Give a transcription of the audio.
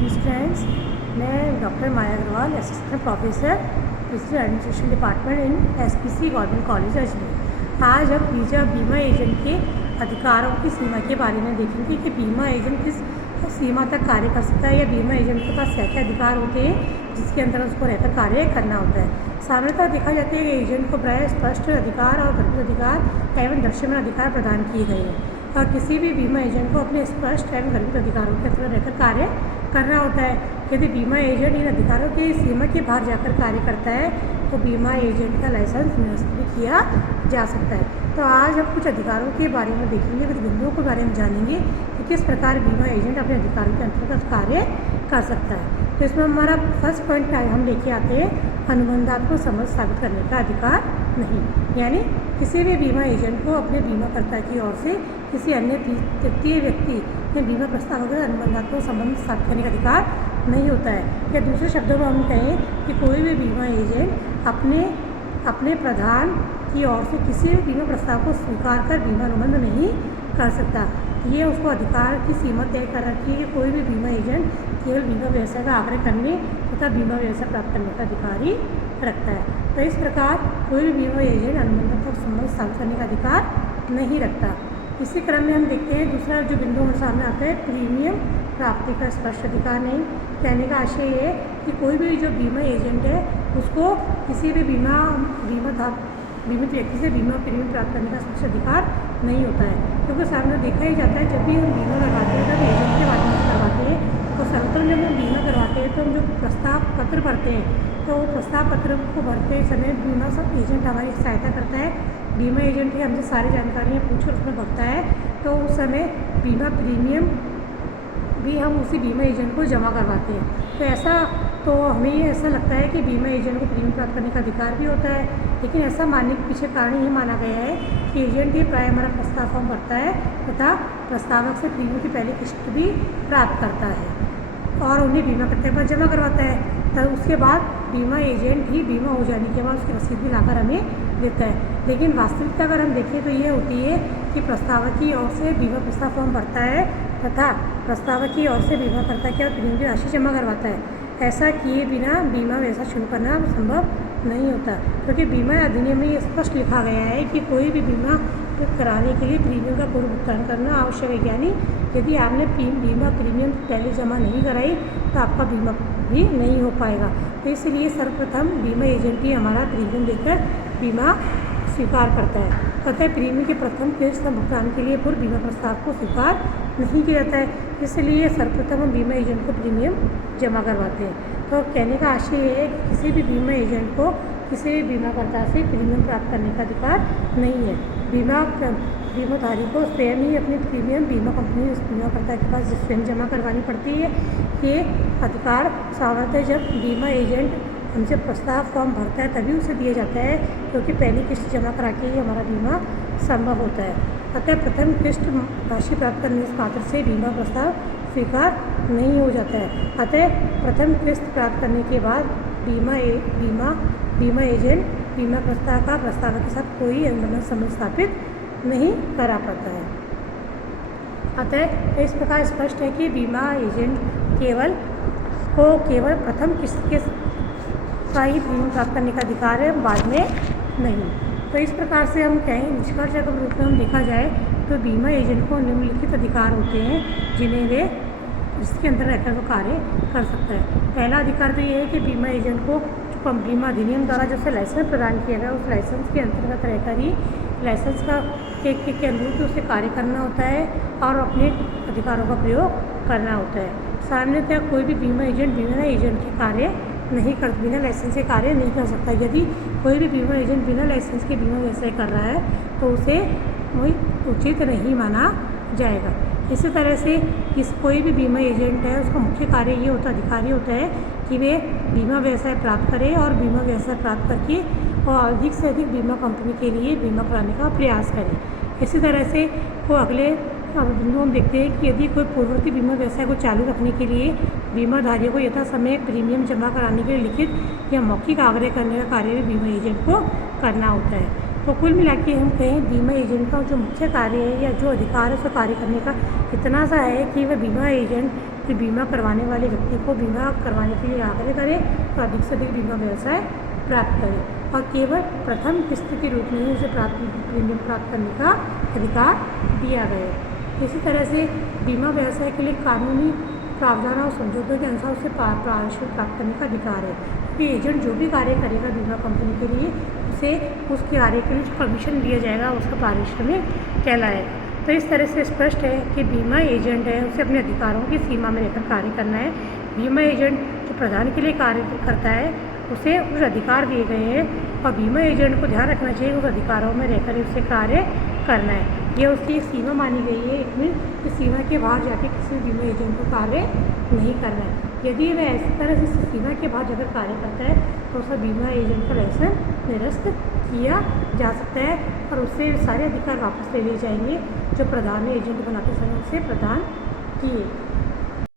Students, मैं doctor Maya Agrawal, assistant professor business administration department in SPC government college Ajmer. आज हम बीमा एजेंट के अधिकारों की सीमा के बारे में देखेंगे कि बीमा एजेंट किस सीमा तक कार्य कर सकता है या बीमा एजेंट के पास क्या क्या अधिकार होते हैं जिसके अंदर उसको रहकर कार्य करना होता है। सामान्यतः देखा जाता है कि एजेंट को प्राय स्पष्ट अधिकार और गठित अधिकार एवं दृश्यमान अधिकार प्रदान किए गए हैं और किसी भी बीमा एजेंट को अपने स्पष्ट एवं गठित अधिकारों के अंतर्गत रहकर कार्य करना होता है। यदि बीमा एजेंट इन अधिकारों की सीमा के बाहर जाकर कार्य करता है तो बीमा एजेंट का लाइसेंस निरस्त भी किया जा सकता है। तो आज हम कुछ अधिकारों के बारे में देखेंगे, कुछ बिंदुओं के बारे में जानेंगे कि किस प्रकार बीमा एजेंट अपने अधिकारों के अंतर्गत कार्य कर सकता है। तो इसमें हमारा फर्स्ट पॉइंट हम लेके आते हैं अनुबंधात्मक संबंध स्थापित करने का अधिकार नहीं, यानी किसी भी बीमा एजेंट को अपने बीमाकर्ता की ओर से किसी अन्य तृतीय व्यक्ति या बीमा प्रस्ताव वगैरह अनुबंधात्मक संबंध स्थापित करने का अधिकार नहीं होता है। या दूसरे शब्दों में हम कहें कि कोई भी बीमा एजेंट अपने प्रधान की ओर से किसी भी बीमा प्रस्ताव को स्वीकार कर बीमा अनुबंध नहीं कर सकता। ये उसको अधिकार की सीमा तय कर रखी है कि कोई भी बीमा एजेंट केवल बीमा व्यवसाय का आग्रह करने तथा बीमा व्यवसाय प्राप्त करने का अधिकार ही रखता है। तो इस प्रकार कोई भी बीमा एजेंट अनुबंधात्मक संबंध स्थापित करने का अधिकार नहीं रखता। इसी क्रम में हम देखते हैं दूसरा जो बिंदु हमारे सामने आता है प्रीमियम प्राप्ति का स्पष्ट अधिकार नहीं। कहने का आशय ये है कि कोई भी जो बीमा एजेंट है उसको किसी भी बीमित व्यक्ति से बीमा प्रीमियम प्राप्त करने का स्पष्ट अधिकार नहीं होता है, क्योंकि सामने देखा ही जाता है जब भी हम बीमा करवाते हैं तब एजेंट के माध्यम से करवाते हैं। तो सर्वप्रथम जब हम बीमा करवाते हैं तो हम जो प्रस्ताव पत्र भरते हैं तो प्रस्ताव पत्र को भरते समय बीमा सब एजेंट हमारी सहायता करता है। बीमा एजेंट ही हमसे सारी जानकारियाँ पूछकर उसमें भरता है, तो उस समय बीमा प्रीमियम भी हम उसी बीमा एजेंट को जमा करवाते हैं। तो हमें ये ऐसा लगता है कि बीमा एजेंट को प्रीमियम प्राप्त करने का अधिकार भी होता है, लेकिन ऐसा मानने के पीछे कारण ये माना गया है कि एजेंट ही प्राय हमारा प्रस्ताव फॉर्म भरता है तथा प्रस्तावक से प्रीमियम की पहली किस्त भी प्राप्त करता है और उन्हें बीमा करते के बाद जमा करवाता है। तब उसके बाद बीमा एजेंट ही बीमा हो जाने के बाद उसकी रसीद भी लाकर हमें देता है। लेकिन वास्तविकता अगर हम देखें तो ये होती है कि प्रस्तावक की ओर से बीमा प्रस्ताव फॉर्म भरता है तथा प्रस्तावक की ओर से बीमा करता के और प्रीमियम की राशि जमा करवाता है। ऐसा किए बिना बीमा व्यवसाय शुरू करना संभव नहीं होता, क्योंकि बीमा अधिनियम में ये स्पष्ट लिखा गया है कि कोई भी बीमा कराने के लिए प्रीमियम का पूर्व भुगतान करना आवश्यक है। यानी यदि आपने बीमा प्रीमियम पहले जमा नहीं कराई तो आपका बीमा भी नहीं हो पाएगा। तो इसलिए सर्वप्रथम बीमा एजेंट ही हमारा प्रीमियम देकर बीमा स्वीकार करता है। अतः प्रीमियम के प्रथम किस्त भुगतान के लिए पूर्व बीमा प्रस्ताव को स्वीकार नहीं किया जाता है, इसलिए सर्वप्रथम हम बीमा एजेंट को प्रीमियम जमा करवाते हैं। तो कहने का आशय ये है कि किसी भी बीमा एजेंट को किसी भी बीमाकर्ता से प्रीमियम प्राप्त करने का अधिकार नहीं है। बीमाधारी को स्वयं ही अपनी प्रीमियम बीमा कंपनी उस बीमाकर्ता के पास स्वयं जमा करवानी पड़ती है। ये अधिकार सामान्यतः जब बीमा एजेंट हमसे प्रस्ताव फॉर्म भरता है तभी उसे दिया जाता है, क्योंकि पहली किस्त जमा करा के ही हमारा बीमा संभव होता है। अतः प्रथम किस्त राशि प्राप्त करने मात्र से बीमा प्रस्ताव स्वीकार नहीं हो जाता है। अतः प्रथम किस्त प्राप्त करने के बाद बीमा एजेंट बीमा प्रस्ताव का प्रस्तावक के साथ कोई अनुबंध संबंध स्थापित नहीं करा पाता है। अतः इस प्रकार स्पष्ट है कि बीमा एजेंट केवल प्रथम किस्त के का ही प्रीमियम प्राप्त करने का अधिकार है, बाद में नहीं। तो इस प्रकार से हम कहें निष्कर्ष के रूप में हम देखा जाए तो बीमा एजेंट को निम्नलिखित अधिकार होते हैं जिन्हें वे इसके अंदर रहकर वो कार्य कर सकता है। पहला अधिकार तो ये है कि बीमा एजेंट को बीमा अधिनियम द्वारा जो लाइसेंस प्रदान किया गया उस लाइसेंस के अंतर्गत रहकर ही लाइसेंस का के अनुरूप उसे कार्य करना होता है और अपने अधिकारों का प्रयोग करना होता है। सामान्यतः कोई भी बीमा एजेंट बिना एजेंट के कार्य बिना लाइसेंस के कार्य नहीं कर सकता। यदि कोई भी बीमा एजेंट बिना लाइसेंस के बीमा व्यवसाय कर रहा है तो उसे उचित नहीं माना जाएगा। इसी तरह से कोई भी बीमा एजेंट है उसका मुख्य कार्य ये अधिकारी होता है कि वे बीमा व्यवसाय प्राप्त करें और बीमा व्यवसाय प्राप्त करके और अधिक से अधिक बीमा कंपनी के लिए बीमा कराने का प्रयास करें। इसी तरह से अगले बिंदु हम देखते हैं कि यदि कोई पूर्ववर्ती बीमा व्यवसाय को चालू रखने के लिए बीमाधारियों को यथा समय प्रीमियम जमा कराने के लिए लिखित या मौखिक आग्रह करने का कार्य भी बीमा एजेंट को करना होता है। तो कुल मिला के हम कहें बीमा एजेंट का जो मुख्य कार्य है या जो अधिकार है उसका कार्य करने का इतना सा है कि वह बीमा एजेंट कि बीमा करवाने वाले व्यक्ति को बीमा करवाने के लिए आग्रह करे तो अधिक से अधिक बीमा व्यवसाय प्राप्त करे और केवल प्रथम किस्त के रूप में ही उसे प्रीमियम प्राप्त करने का अधिकार दिया गया है। इसी तरह से बीमा व्यवसाय के लिए कानूनी प्रावधान और समझौतों के अनुसार उसे पारिश्रमिक प्राप्त करने का अधिकार है, क्योंकि एजेंट जो भी कार्य करेगा बीमा कंपनी के लिए उसे उस कार्य के लिए जो कमीशन दिया जाएगा उसका पारिश्रमिक कहलाएगा। तो इस तरह से स्पष्ट है कि बीमा एजेंट है उसे अपने अधिकारों की सीमा में रहकर कार्य करना है। बीमा एजेंट जो प्रदान के लिए कार्य करता है उसे उस अधिकार दिए गए हैं और बीमा एजेंट को ध्यान रखना चाहिए उस अधिकारों में रहकर ही उसे कार्य करना है। यह उसकी एक सीमा मानी गई है, इट मीन इस सीमा के बाहर जाके किसी बीमा एजेंट को कार्य नहीं करना है। यदि वह ऐसी तरह से सीमा के बाहर जाकर कार्य करता है तो उसका बीमा एजेंट का लाइसेंस निरस्त किया जा सकता है और उससे सारे अधिकार वापस ले लिए जाएंगे जो प्रधान एजेंट बनाते समय उसे प्रदान किए।